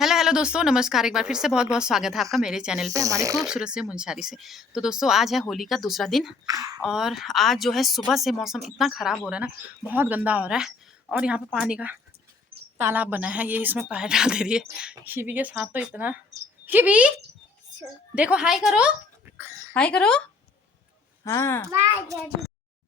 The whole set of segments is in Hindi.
हेलो हेलो दोस्तों, नमस्कार। एक बार फिर से बहुत बहुत स्वागत है आपका मेरे चैनल पे, हमारे खूबसूरत से मुनस्यारी से। तो दोस्तों, आज है होली का दूसरा दिन और आज जो है सुबह से मौसम इतना ख़राब हो रहा है ना, बहुत गंदा हो रहा है। और यहाँ पे पानी का तालाब बना है, ये इसमें पैर डाल दे रही है। शिवी के साथ तो इतना, शिवी देखो, हाय करो, हाय करो। हाँ,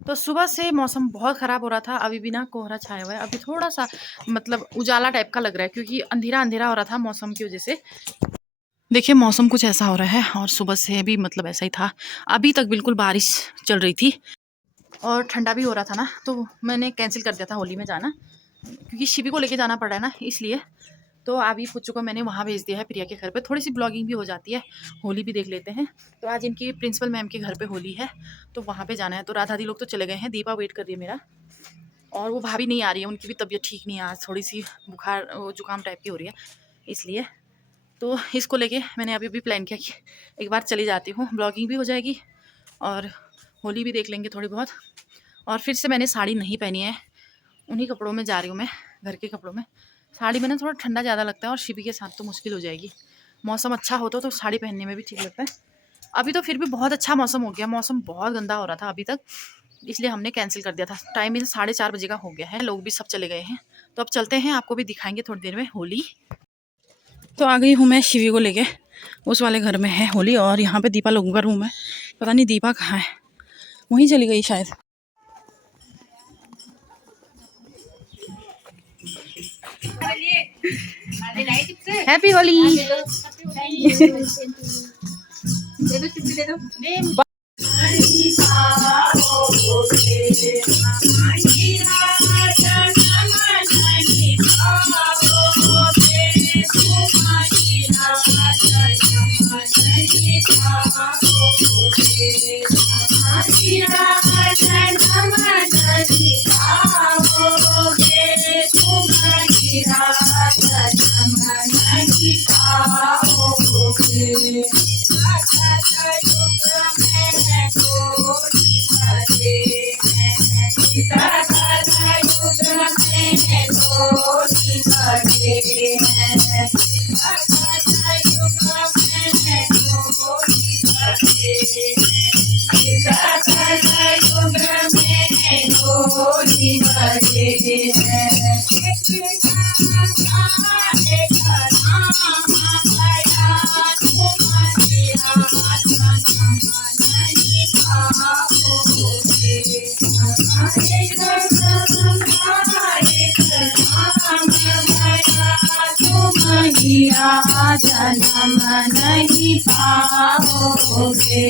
तो सुबह से मौसम बहुत ख़राब हो रहा था। अभी भी ना कोहरा छाया हुआ है, अभी थोड़ा सा मतलब उजाला टाइप का लग रहा है, क्योंकि अंधेरा अंधेरा हो रहा था मौसम की वजह से। देखिए, मौसम कुछ ऐसा हो रहा है और सुबह से भी मतलब ऐसा ही था। अभी तक बिल्कुल बारिश चल रही थी और ठंडा भी हो रहा था ना, तो मैंने कैंसिल कर दिया था होली में जाना, क्योंकि शिवी को लेके जाना पड़ रहा है ना, इसलिए। तो अभी पुच्चू को मैंने वहाँ भेज दिया है, प्रिया के घर पे। थोड़ी सी ब्लॉगिंग भी हो जाती है, होली भी देख लेते हैं। तो आज इनकी प्रिंसिपल मैम के घर पे होली है, तो वहाँ पे जाना है। तो राधा दी लोग तो चले गए हैं, दीपा वेट कर रही है मेरा। और वो भाभी नहीं आ रही है, उनकी भी तबीयत ठीक नहीं है आज, थोड़ी सी बुखार जुकाम टाइप की हो रही है, इसलिए। तो इसको लेके मैंने अभी भी प्लान किया कि एक बार चली जाती हूँ, ब्लॉगिंग भी हो जाएगी और होली भी देख लेंगे थोड़ी बहुत। और फिर से मैंने साड़ी नहीं पहनी है, उन्हीं कपड़ों में जा रही हूँ मैं, घर के कपड़ों में। साड़ी में ना थोड़ा ठंडा ज़्यादा लगता है और शिवी के साथ तो मुश्किल हो जाएगी। मौसम अच्छा हो तो साड़ी पहनने में भी ठीक लगता है। अभी तो फिर भी बहुत अच्छा मौसम हो गया, मौसम बहुत गंदा हो रहा था अभी तक, इसलिए हमने कैंसिल कर दिया था। टाइम इन 4:30 बजे का हो गया है, लोग भी सब चले गए हैं। तो अब चलते हैं, आपको भी दिखाएंगे थोड़ी देर में होली। तो आ गई हूँ मैं शिवी को लेके, उस वाले घर में है होली। और यहाँ पे दीपा लोगों का रूम है, पता नहीं दीपा कहाँ है, वहीं चली गई शायद। हैप्पी होली। जन्म नहीं पाओगे। जन्म नहीं पाओगे।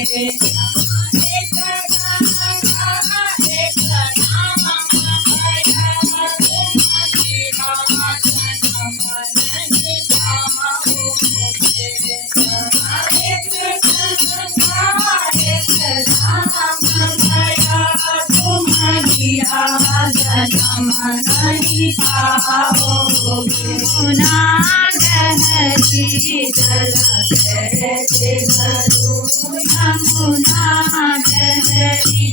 गहरी जल कैसे भरूं, यमुना गहरी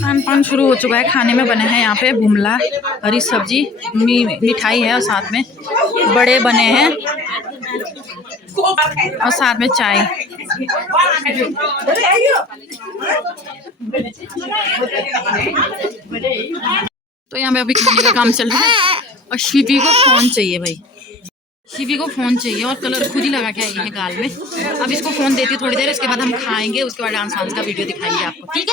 खान पान शुरू हो चुका है। खाने में बने हैं यहाँ पे भुमला, हरी सब्जी, मिठाई है और साथ में बड़े बने हैं और साथ में चाय। तो यहाँ पे अभी खाने का काम चल रहा है और शिवी को फोन चाहिए भाई, शिवी को फ़ोन चाहिए और कलर खुद ही लगा के आई है गाल में। अब इसको फ़ोन देती हूँ थोड़ी देर, उसके बाद हम खाएंगे, उसके बाद डांस वांस का वीडियो दिखाएंगे आपको, ठीक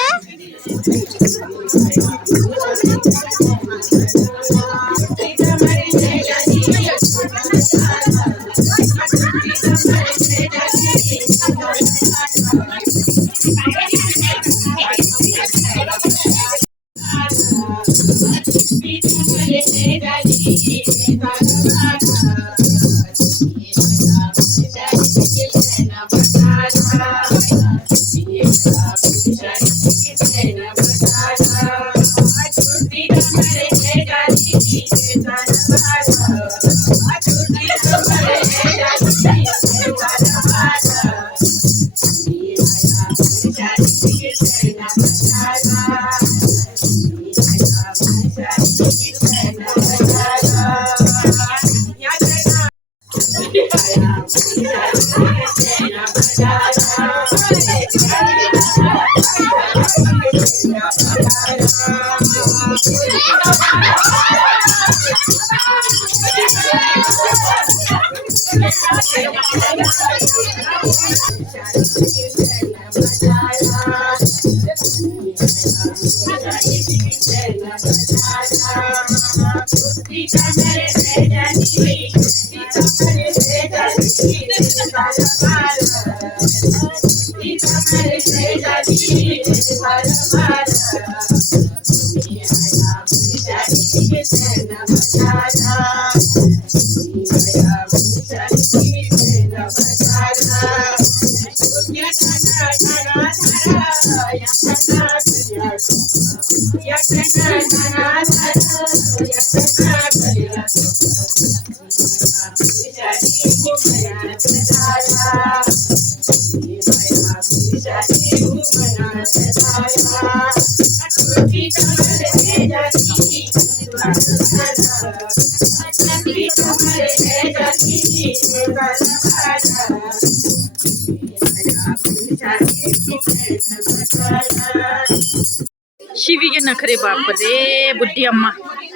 शिवी के नखरे बाप रे। बुढ़ी अम्मा,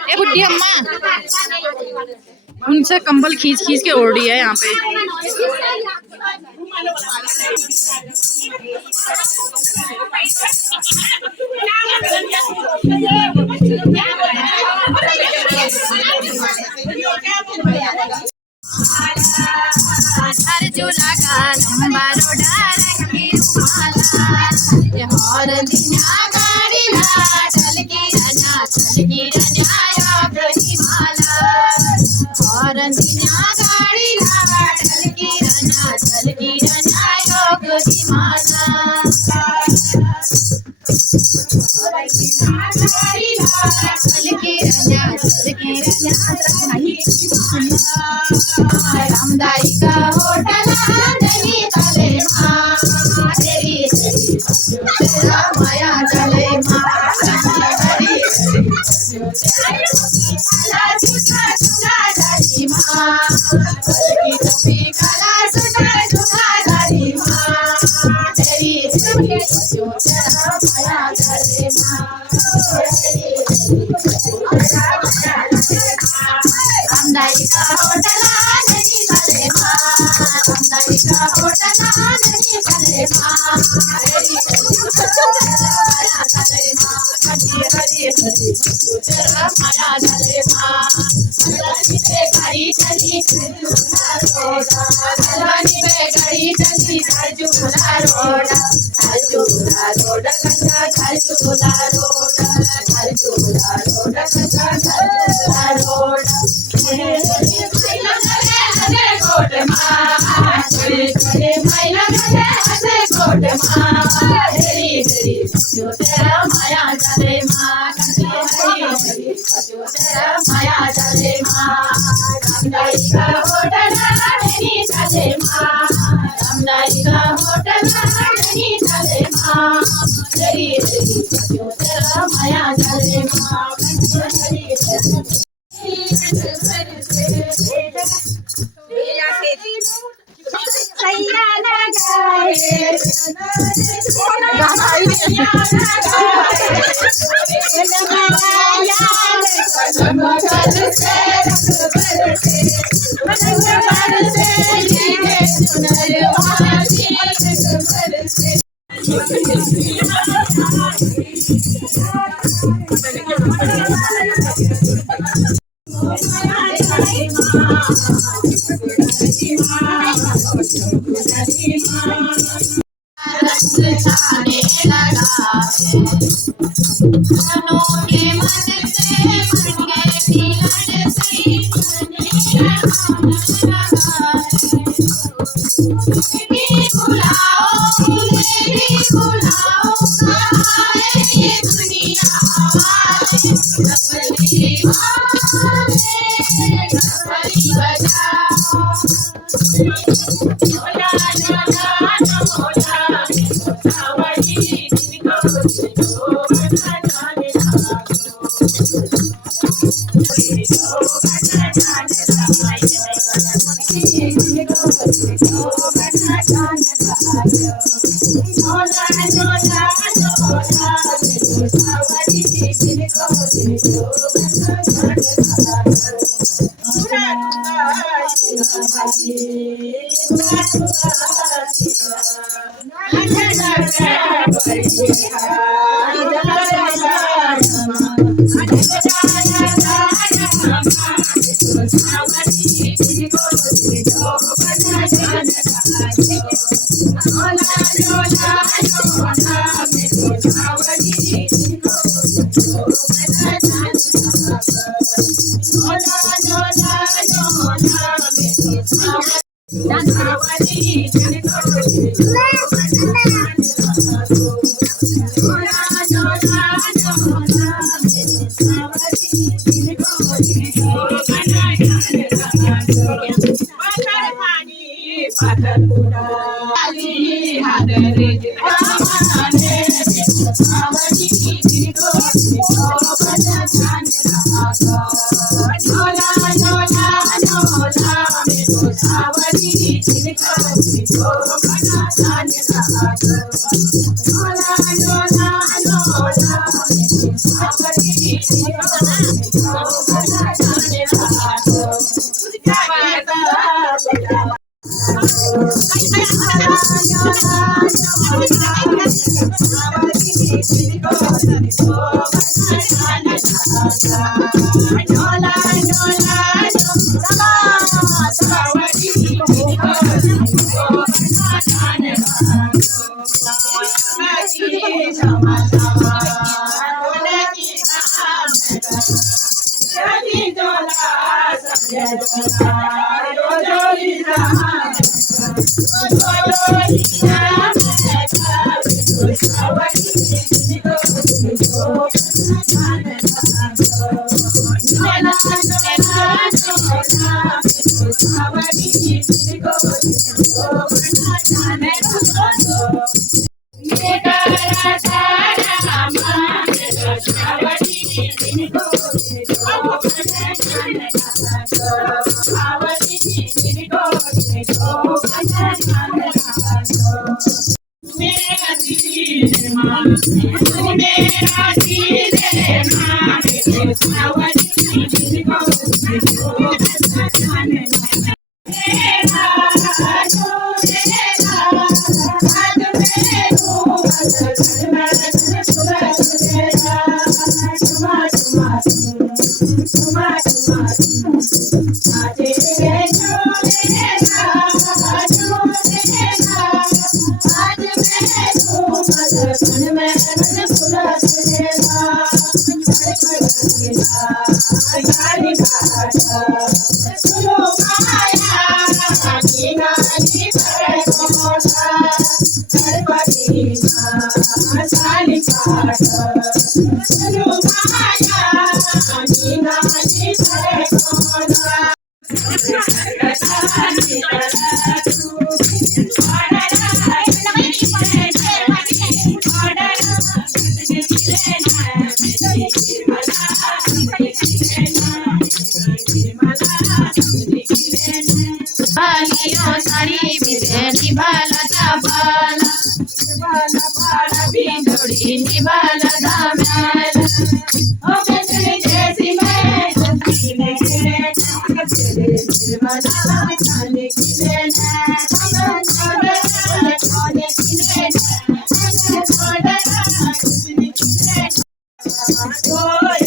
ए बुढ़ी अम्मा, उनसे कंबल खींच खींच के ओढ़ी है यहाँ पे। हर झूला का लंबा रोडा रंगी और दिना गाड़ी ला चल के रना योग की माला और दिना गाड़ी ला चल के रना योग की माला रामदाई का होटल नहीं चले माँ तेरी तेरा माया चले माँ तेरा माया जाले माँ हरी हरी तेरा माया जाले माँ रामदाई का होटल नहीं जाले माँ रामदाई का होटल नहीं जाले माँ हरी हरी तेरा माया जाले माँ हरी साड़ी बिरे निभाला चाबाला निभाला पाड़ा बिंदोड़ी निभाला दामन ओ बेचने जैसी मैं जंती ने गिरे तेरे निर्मला जाने किले ना हम छोड़े छोड़े किले ना छोड़े किले कोई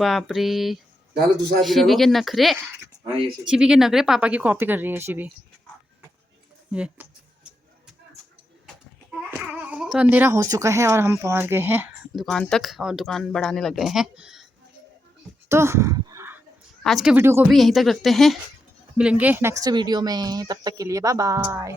बाप रे शिवी के नखरे शिवी के नखरे पापा की कॉपी कर रही है शिवी ये तो अंधेरा हो चुका है और हम पहुंच गए हैं दुकान तक और दुकान बढ़ाने लग गए हैं। तो आज के वीडियो को भी यहीं तक रखते हैं, मिलेंगे नेक्स्ट वीडियो में, तब तक के लिए बाय बाय।